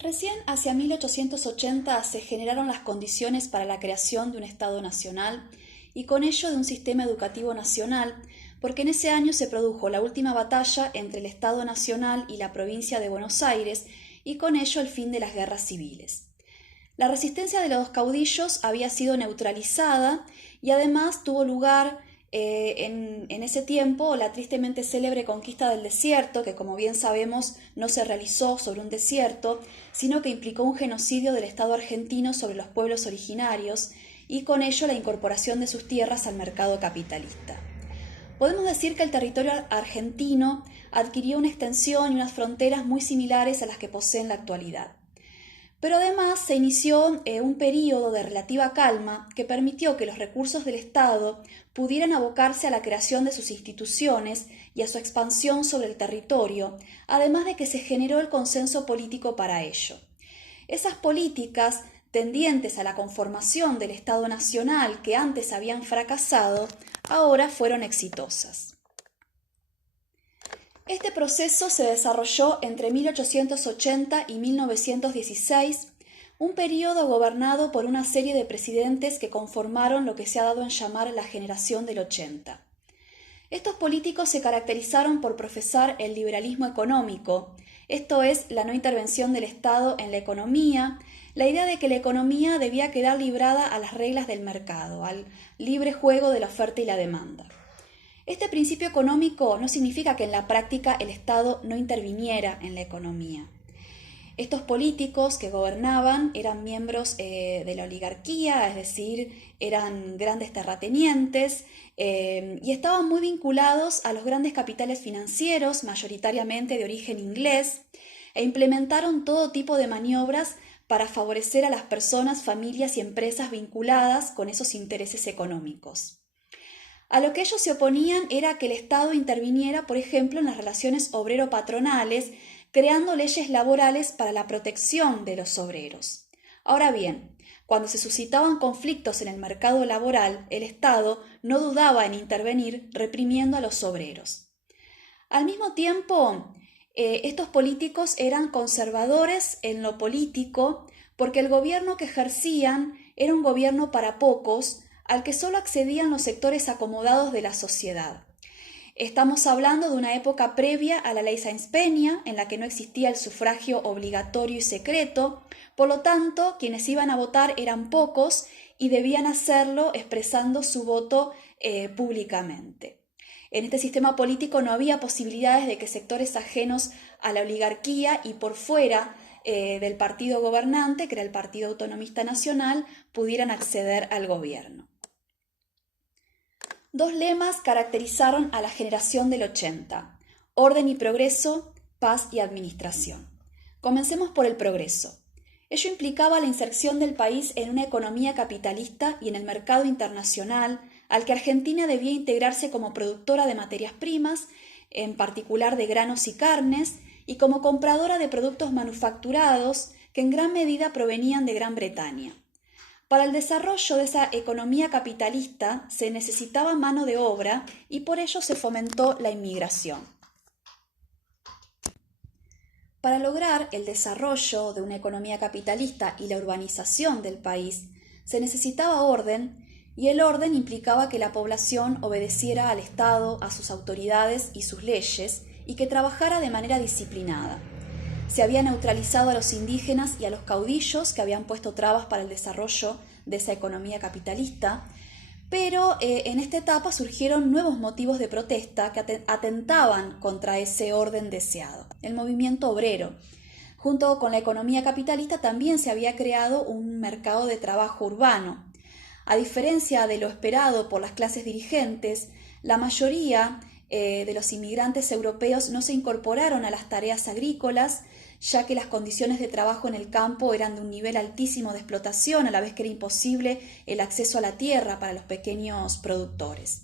Recién hacia 1880 se generaron las condiciones para la creación de un Estado nacional y con ello de un sistema educativo nacional, porque en ese año se produjo la última batalla entre el Estado nacional y la provincia de Buenos Aires y con ello el fin de las guerras civiles. La resistencia de los caudillos había sido neutralizada y además tuvo lugar en ese tiempo la tristemente célebre conquista del desierto, que como bien sabemos no se realizó sobre un desierto, sino que implicó un genocidio del Estado argentino sobre los pueblos originarios y con ello la incorporación de sus tierras al mercado capitalista. Podemos decir que el territorio argentino adquirió una extensión y unas fronteras muy similares a las que posee en la actualidad. Pero además se inició un período de relativa calma que permitió que los recursos del Estado pudieran abocarse a la creación de sus instituciones y a su expansión sobre el territorio, además de que se generó el consenso político para ello. Esas políticas tendientes a la conformación del Estado Nacional que antes habían fracasado, ahora fueron exitosas. Este proceso se desarrolló entre 1880 y 1916, un período gobernado por una serie de presidentes que conformaron lo que se ha dado en llamar la generación del 80. Estos políticos se caracterizaron por profesar el liberalismo económico, esto es, la no intervención del Estado en la economía, la idea de que la economía debía quedar librada a las reglas del mercado, al libre juego de la oferta y la demanda. Este principio económico no significa que en la práctica el Estado no interviniera en la economía. Estos políticos que gobernaban eran miembros de la oligarquía, es decir, eran grandes terratenientes y estaban muy vinculados a los grandes capitales financieros, mayoritariamente de origen inglés, e implementaron todo tipo de maniobras para favorecer a las personas, familias y empresas vinculadas con esos intereses económicos. A lo que ellos se oponían era que el Estado interviniera, por ejemplo, en las relaciones obrero-patronales, creando leyes laborales para la protección de los obreros. Ahora bien, cuando se suscitaban conflictos en el mercado laboral, el Estado no dudaba en intervenir reprimiendo a los obreros. Al mismo tiempo, estos políticos eran conservadores en lo político porque el gobierno que ejercían era un gobierno para pocos, al que solo accedían los sectores acomodados de la sociedad. Estamos hablando de una época previa a la ley Sáenz-Peña, en la que no existía el sufragio obligatorio y secreto, por lo tanto, quienes iban a votar eran pocos y debían hacerlo expresando su voto públicamente. En este sistema político no había posibilidades de que sectores ajenos a la oligarquía y por fuera del partido gobernante, que era el Partido Autonomista Nacional, pudieran acceder al gobierno. Dos lemas caracterizaron a la generación del 80: orden y progreso, paz y administración. Comencemos por el progreso. Ello implicaba la inserción del país en una economía capitalista y en el mercado internacional, al que Argentina debía integrarse como productora de materias primas, en particular de granos y carnes, y como compradora de productos manufacturados que en gran medida provenían de Gran Bretaña. Para el desarrollo de esa economía capitalista se necesitaba mano de obra y por ello se fomentó la inmigración. Para lograr el desarrollo de una economía capitalista y la urbanización del país, se necesitaba orden, y el orden implicaba que la población obedeciera al Estado, a sus autoridades y sus leyes, y que trabajara de manera disciplinada. Se había neutralizado a los indígenas y a los caudillos que habían puesto trabas para el desarrollo de esa economía capitalista, pero en esta etapa surgieron nuevos motivos de protesta que atentaban contra ese orden deseado. El movimiento obrero. Junto con la economía capitalista también se había creado un mercado de trabajo urbano. A diferencia de lo esperado por las clases dirigentes, la mayoría de los inmigrantes europeos no se incorporaron a las tareas agrícolas, ya que las condiciones de trabajo en el campo eran de un nivel altísimo de explotación, a la vez que era imposible el acceso a la tierra para los pequeños productores.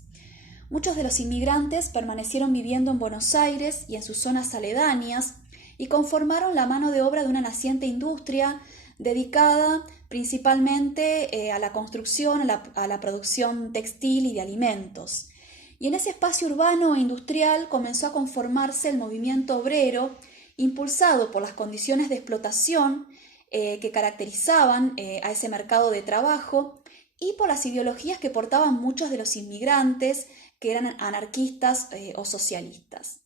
Muchos de los inmigrantes permanecieron viviendo en Buenos Aires y en sus zonas aledañas y conformaron la mano de obra de una naciente industria dedicada principalmente a la construcción, a la producción textil y de alimentos. Y en ese espacio urbano e industrial comenzó a conformarse el movimiento obrero impulsado por las condiciones de explotación que caracterizaban a ese mercado de trabajo y por las ideologías que portaban muchos de los inmigrantes que eran anarquistas o socialistas.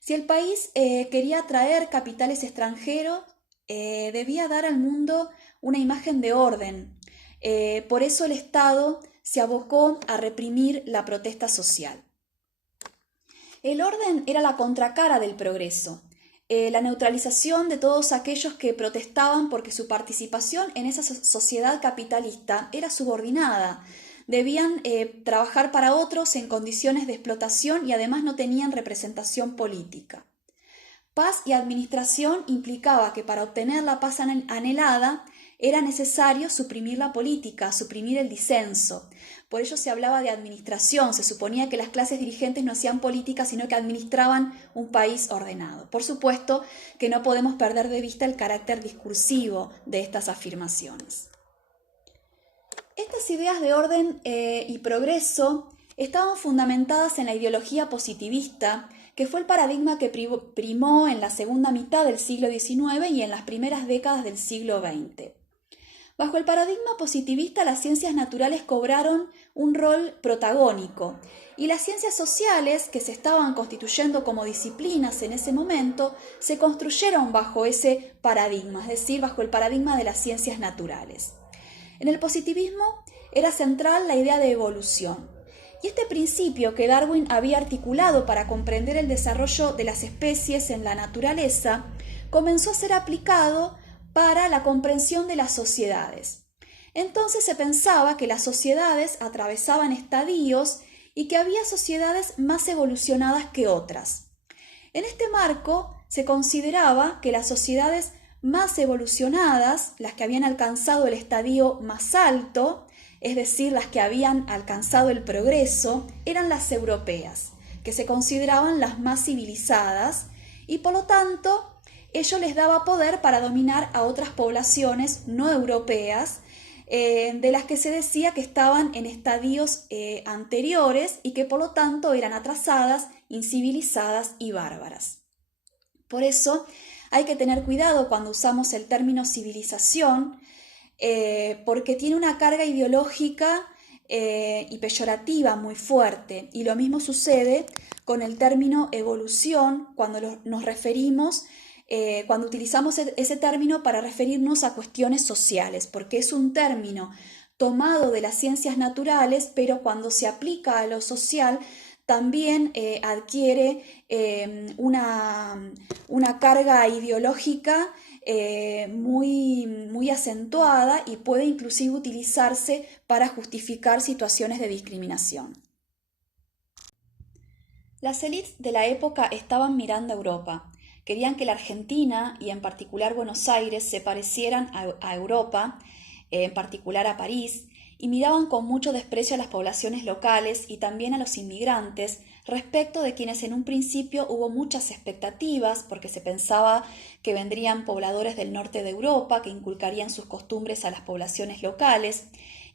Si el país quería atraer capitales extranjeros, debía dar al mundo una imagen de orden. Por eso el Estado se abocó a reprimir la protesta social. El orden era la contracara del progreso, la neutralización de todos aquellos que protestaban porque su participación en esa sociedad capitalista era subordinada. Debían trabajar para otros en condiciones de explotación y además no tenían representación política. Paz y administración implicaba que para obtener la paz anhelada era necesario suprimir la política, suprimir el disenso. Por ello se hablaba de administración, se suponía que las clases dirigentes no hacían política, sino que administraban un país ordenado. Por supuesto que no podemos perder de vista el carácter discursivo de estas afirmaciones. Estas ideas de orden y progreso estaban fundamentadas en la ideología positivista, que fue el paradigma que primó en la segunda mitad del siglo XIX y en las primeras décadas del siglo XX. Bajo el paradigma positivista, las ciencias naturales cobraron un rol protagónico y las ciencias sociales, que se estaban constituyendo como disciplinas en ese momento, se construyeron bajo ese paradigma, es decir, bajo el paradigma de las ciencias naturales. En el positivismo era central la idea de evolución. Y este principio que Darwin había articulado para comprender el desarrollo de las especies en la naturaleza comenzó a ser aplicado para la comprensión de las sociedades. Entonces se pensaba que las sociedades atravesaban estadios y que había sociedades más evolucionadas que otras. En este marco se consideraba que las sociedades más evolucionadas, las que habían alcanzado el estadio más alto, es decir, las que habían alcanzado el progreso, eran las europeas, que se consideraban las más civilizadas y por lo tanto ello les daba poder para dominar a otras poblaciones no europeas, de las que se decía que estaban en estadios anteriores y que por lo tanto eran atrasadas, incivilizadas y bárbaras. Por eso hay que tener cuidado cuando usamos el término civilización, porque tiene una carga ideológica y peyorativa muy fuerte. Y lo mismo sucede con el término evolución cuando nos referimos, cuando utilizamos ese término para referirnos a cuestiones sociales, porque es un término tomado de las ciencias naturales, pero cuando se aplica a lo social también adquiere una carga ideológica muy acentuada y puede inclusive utilizarse para justificar situaciones de discriminación. Las élites de la época estaban mirando a Europa. Querían que la Argentina y en particular Buenos Aires se parecieran a Europa, en particular a París, y miraban con mucho desprecio a las poblaciones locales y también a los inmigrantes, respecto de quienes en un principio hubo muchas expectativas porque se pensaba que vendrían pobladores del norte de Europa que inculcarían sus costumbres a las poblaciones locales,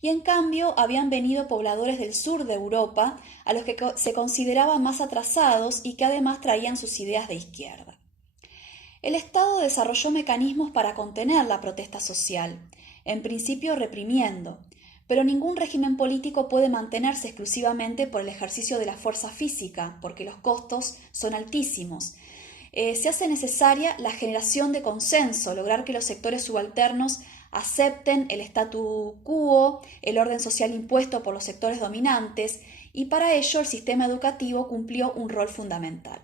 y en cambio habían venido pobladores del sur de Europa a los que se consideraban más atrasados y que además traían sus ideas de izquierda. El Estado desarrolló mecanismos para contener la protesta social, en principio reprimiendo, pero ningún régimen político puede mantenerse exclusivamente por el ejercicio de la fuerza física, porque los costos son altísimos. Se hace necesaria la generación de consenso, lograr que los sectores subalternos acepten el statu quo, el orden social impuesto por los sectores dominantes, y para ello el sistema educativo cumplió un rol fundamental.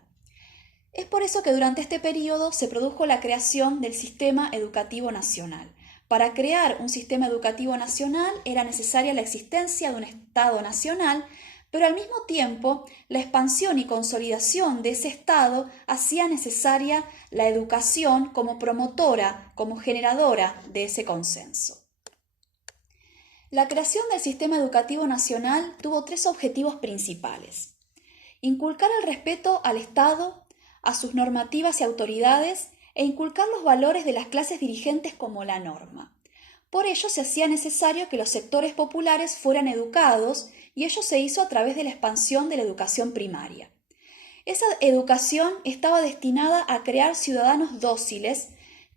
Es por eso que durante este periodo se produjo la creación del Sistema Educativo Nacional. Para crear un sistema educativo nacional era necesaria la existencia de un Estado nacional, pero al mismo tiempo la expansión y consolidación de ese Estado hacía necesaria la educación como promotora, como generadora de ese consenso. La creación del Sistema Educativo Nacional tuvo tres objetivos principales: inculcar el respeto al Estado, a sus normativas y autoridades, e inculcar los valores de las clases dirigentes como la norma. Por ello se hacía necesario que los sectores populares fueran educados, y ello se hizo a través de la expansión de la educación primaria. Esa educación estaba destinada a crear ciudadanos dóciles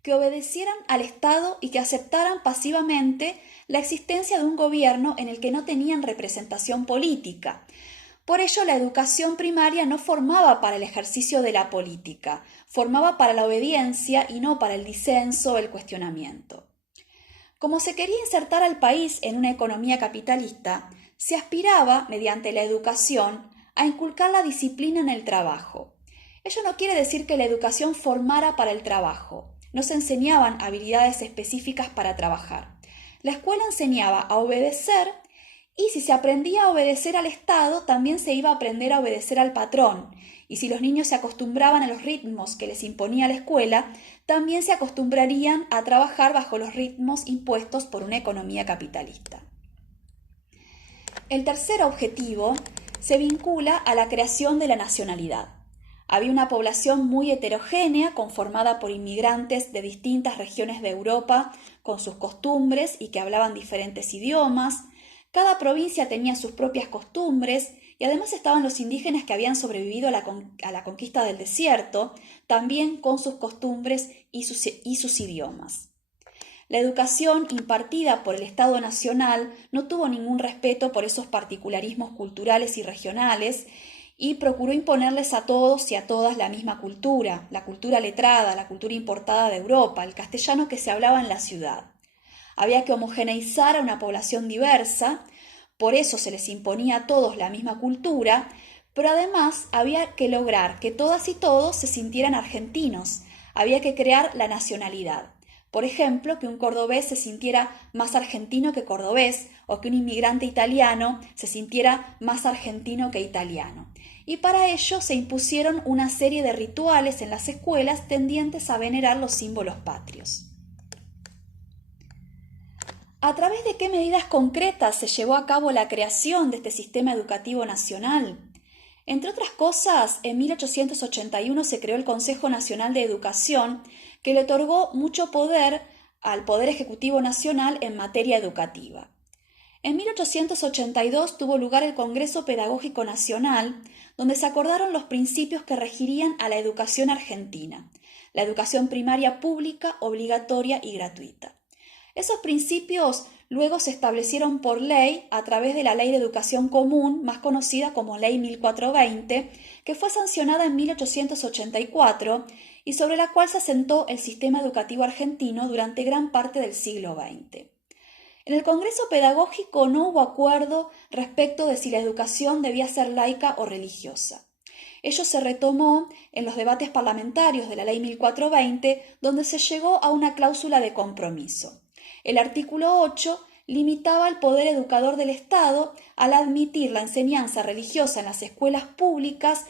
que obedecieran al Estado y que aceptaran pasivamente la existencia de un gobierno en el que no tenían representación política. Por ello, la educación primaria no formaba para el ejercicio de la política, formaba para la obediencia y no para el disenso o el cuestionamiento. Como se quería insertar al país en una economía capitalista, se aspiraba, mediante la educación, a inculcar la disciplina en el trabajo. Ello no quiere decir que la educación formara para el trabajo. No se enseñaban habilidades específicas para trabajar. La escuela enseñaba a obedecer y si se aprendía a obedecer al Estado, también se iba a aprender a obedecer al patrón. Y si los niños se acostumbraban a los ritmos que les imponía la escuela, también se acostumbrarían a trabajar bajo los ritmos impuestos por una economía capitalista. El tercer objetivo se vincula a la creación de la nacionalidad. Había una población muy heterogénea, conformada por inmigrantes de distintas regiones de Europa, con sus costumbres y que hablaban diferentes idiomas. Cada provincia tenía sus propias costumbres y además estaban los indígenas que habían sobrevivido a la conquista del desierto, también con sus costumbres y sus idiomas. La educación impartida por el Estado Nacional no tuvo ningún respeto por esos particularismos culturales y regionales y procuró imponerles a todos y a todas la misma cultura, la cultura letrada, la cultura importada de Europa, el castellano que se hablaba en la ciudad. Había que homogeneizar a una población diversa, por eso se les imponía a todos la misma cultura, pero además había que lograr que todas y todos se sintieran argentinos, había que crear la nacionalidad. Por ejemplo, que un cordobés se sintiera más argentino que cordobés o que un inmigrante italiano se sintiera más argentino que italiano. Y para ello se impusieron una serie de rituales en las escuelas tendientes a venerar los símbolos patrios. ¿A través de qué medidas concretas se llevó a cabo la creación de este sistema educativo nacional? Entre otras cosas, en 1881 se creó el Consejo Nacional de Educación, que le otorgó mucho poder al Poder Ejecutivo Nacional en materia educativa. En 1882 tuvo lugar el Congreso Pedagógico Nacional, donde se acordaron los principios que regirían a la educación argentina, la educación primaria pública, obligatoria y gratuita. Esos principios luego se establecieron por ley a través de la Ley de Educación Común, más conocida como Ley 1420, que fue sancionada en 1884 y sobre la cual se asentó el sistema educativo argentino durante gran parte del siglo XX. En el Congreso Pedagógico no hubo acuerdo respecto de si la educación debía ser laica o religiosa. Ello se retomó en los debates parlamentarios de la Ley 1420, donde se llegó a una cláusula de compromiso. El artículo 8 limitaba el poder educador del Estado al admitir la enseñanza religiosa en las escuelas públicas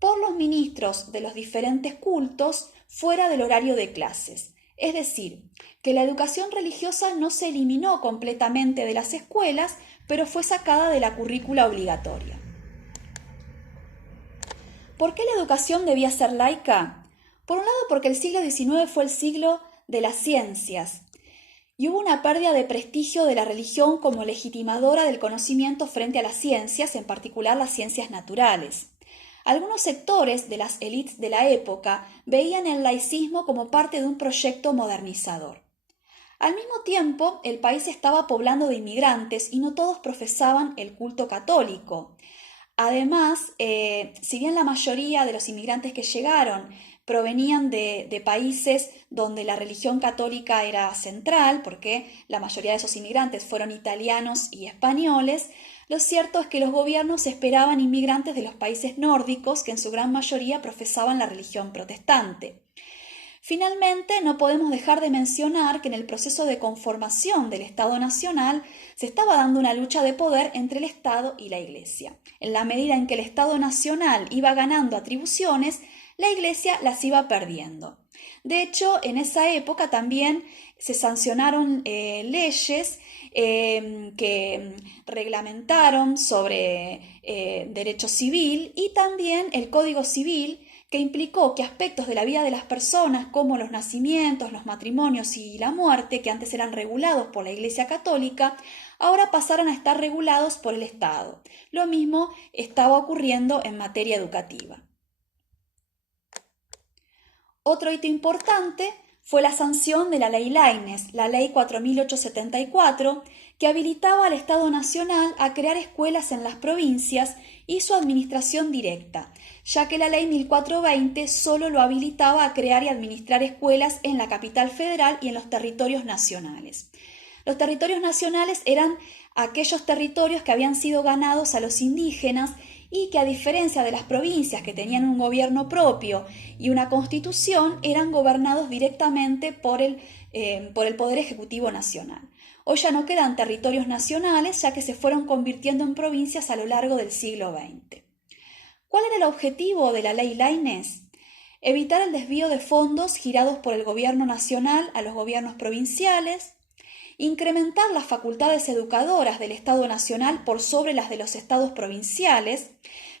por los ministros de los diferentes cultos fuera del horario de clases. Es decir, que la educación religiosa no se eliminó completamente de las escuelas, pero fue sacada de la currícula obligatoria. ¿Por qué la educación debía ser laica? Por un lado, porque el siglo XIX fue el siglo de las ciencias y hubo una pérdida de prestigio de la religión como legitimadora del conocimiento frente a las ciencias, en particular las ciencias naturales. Algunos sectores de las élites de la época veían el laicismo como parte de un proyecto modernizador. Al mismo tiempo, el país estaba poblando de inmigrantes y no todos profesaban el culto católico. Además, si bien la mayoría de los inmigrantes que llegaron provenían de países donde la religión católica era central, porque la mayoría de esos inmigrantes fueron italianos y españoles, lo cierto es que los gobiernos esperaban inmigrantes de los países nórdicos que en su gran mayoría profesaban la religión protestante. Finalmente, no podemos dejar de mencionar que en el proceso de conformación del Estado Nacional se estaba dando una lucha de poder entre el Estado y la Iglesia. En la medida en que el Estado Nacional iba ganando atribuciones, la Iglesia las iba perdiendo. De hecho, en esa época también se sancionaron leyes que reglamentaron sobre derecho civil y también el Código Civil, que implicó que aspectos de la vida de las personas como los nacimientos, los matrimonios y la muerte, que antes eran regulados por la Iglesia Católica, ahora pasaron a estar regulados por el Estado. Lo mismo estaba ocurriendo en materia educativa. Otro hito importante fue la sanción de la Ley Laínez, la Ley 4874, que habilitaba al Estado Nacional a crear escuelas en las provincias y su administración directa, ya que la Ley 1420 solo lo habilitaba a crear y administrar escuelas en la capital federal y en los territorios nacionales. Los territorios nacionales eran aquellos territorios que habían sido ganados a los indígenas y que, a diferencia de las provincias que tenían un gobierno propio y una constitución, eran gobernados directamente por el Poder Ejecutivo Nacional. Hoy ya no quedan territorios nacionales, ya que se fueron convirtiendo en provincias a lo largo del siglo XX. ¿Cuál era el objetivo de la Ley Laínez? Evitar el desvío de fondos girados por el gobierno nacional a los gobiernos provinciales, incrementar las facultades educadoras del Estado Nacional por sobre las de los estados provinciales,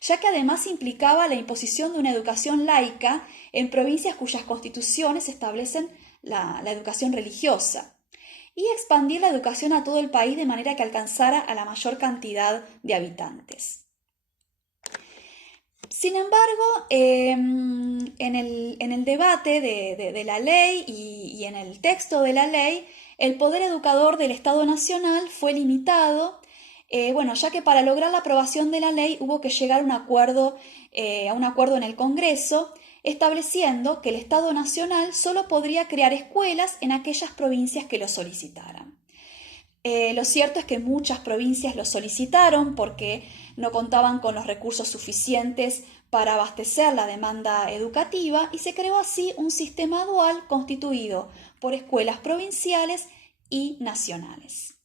ya que además implicaba la imposición de una educación laica en provincias cuyas constituciones establecen la educación religiosa, y expandir la educación a todo el país de manera que alcanzara a la mayor cantidad de habitantes. Sin embargo, en el debate de la ley y en el texto de la ley, el poder educador del Estado Nacional fue limitado, ya que para lograr la aprobación de la ley hubo que llegar a un acuerdo en el Congreso, estableciendo que el Estado Nacional solo podría crear escuelas en aquellas provincias que lo solicitaran. Lo cierto es que muchas provincias lo solicitaron porque no contaban con los recursos suficientes para abastecer la demanda educativa y se creó así un sistema dual constituido por escuelas provinciales y nacionales.